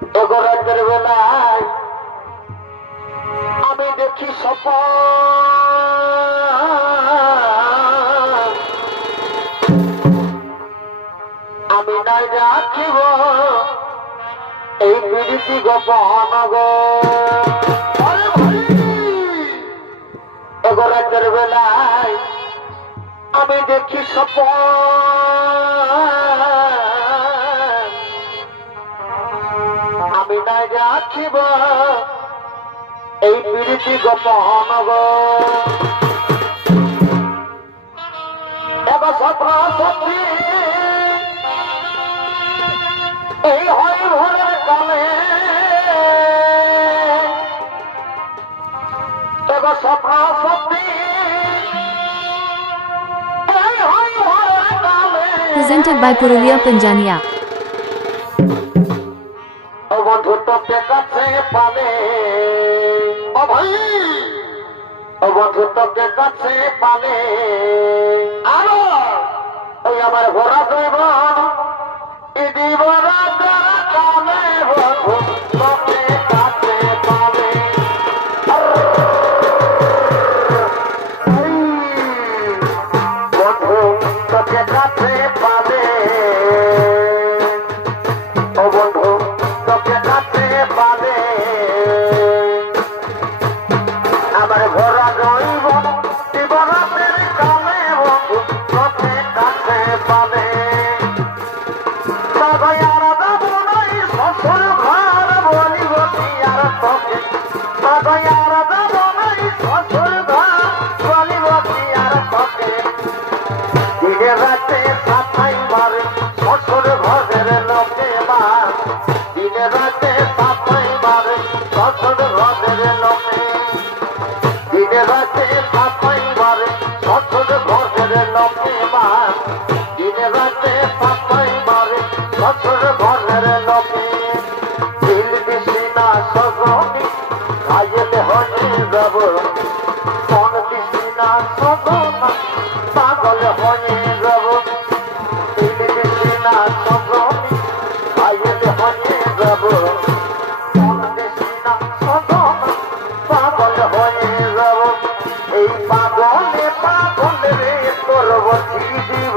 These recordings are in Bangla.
এগোরাতের বেলায় আমি দেখি সপ আমি নাই রাখিব এই বিরতি গোপন গো! এগোরাতের বেলায় আমি দেখি সপ আমি রাখিব। এই প্রীতি গোপন এবার সত্র সত্যি এই হয় ভরের কালে। এবার সত্র সত্যি Presented by Purulia Panjania. পাবে। ও ভাই কাছে পাবে। আরও। ওই আমার ভরা দইব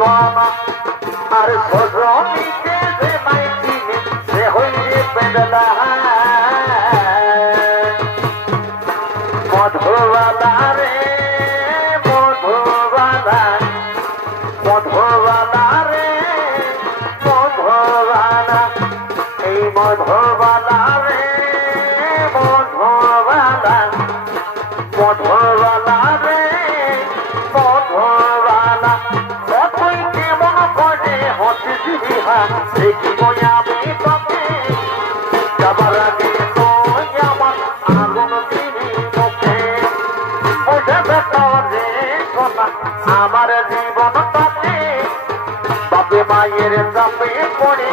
দিবানা আর সজনিকে যে মাইকি সে হইলে পেদলা মধুবালা রে, মধুবালা মধুবালা রে, মধুবালা, এই মধুবালা আমার আমার জীবনটাকে বাপে মায়ের চাপে পড়ে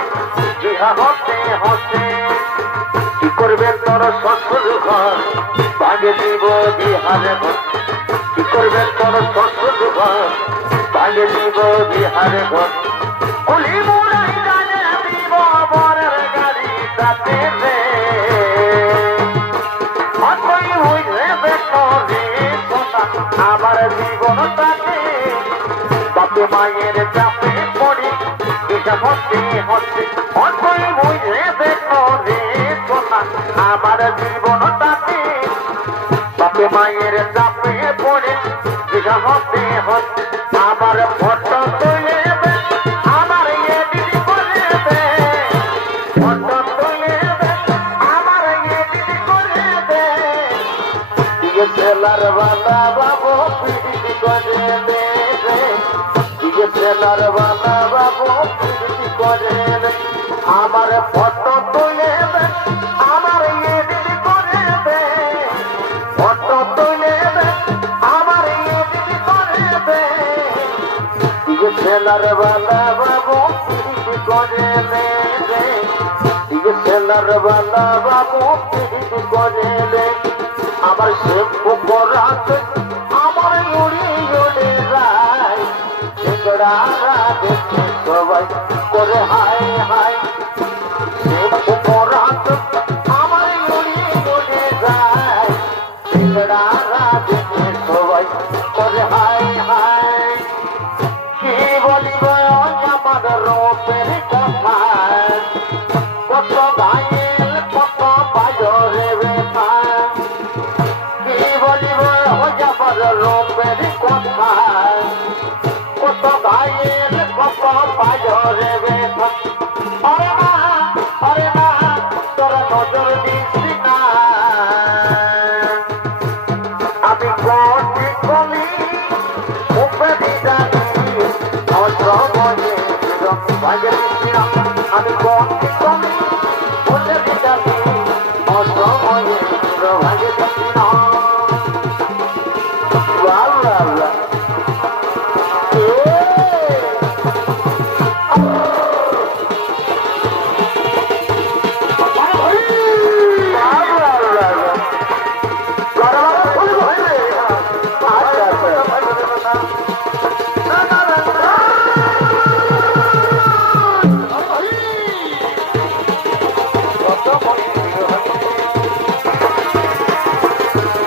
বিহা হতে হতে। কি করবে তোর শ্বশুর ঘর? ভাগে দিব বিহারে কি করবে তোর শ্বশুর ঘর? ভাগে দিব বিহারে ঘর। বাপে মায়ের চাপে পড়ে এটা হচ্ছে হচ্ছে হইলে বেতরে সোনা। আমার জীবনটাকে বাপে মায়ের চাপে পড়ে এটা হচ্ছে হচ্ছে আমার ফটো করে দে। দিকে ছেলার বালা বাবু পিড়িতি করে দে আমার ফটো তুলে দে আমার এডিট করে দে ফটো তুলে দে আমার এডিট করে দে দিকে ছেলার বালা বাবু পিড়িতি করে দে। দিকে ছেলার বালা বাবু পিড়িতি করে দে আমার শ্যাম্পু করাতে আমরা দেখি সবাই করে হায় হায় অপরাধ আমার মনে মনে যায় ছেলেরা দেখি সবাই করে হায় হায় কি বলিব আমার রূপের কথা কত ঘাইল কত বাজরে ব্যথা কথা I'm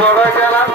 দিবি করব বড় গেলা